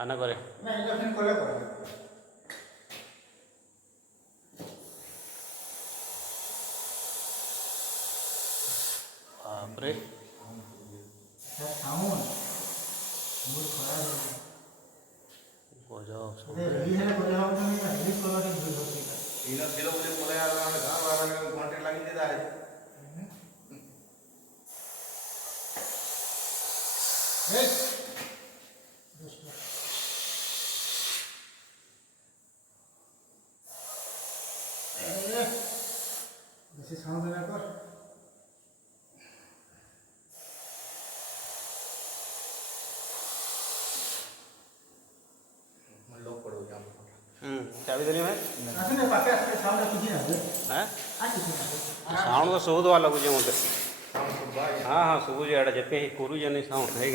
आना करे ना এটা ফিন করলে করে बाप रे এটা সাউন্ড মুড খারাপ হয়ে गजब গেছে রিহারে করে হবে না রিহারে করে ভুল হচ্ছে इना दिलो मुझे बोले यार मैं घर वाला ने घंटे लगी देता है এই বেশি সাউন্ড না কর मैं लोग पड़ो जाम चाबी देनी भाई আসলে পাশে আসলে সাউন্ড কিছু না হবে हैं আর কিছু না साउंड तो सुबह दवा लगुचे मते शाम सुबह हाँ हाँ सुबह जो एटा जते करूँ साउंड है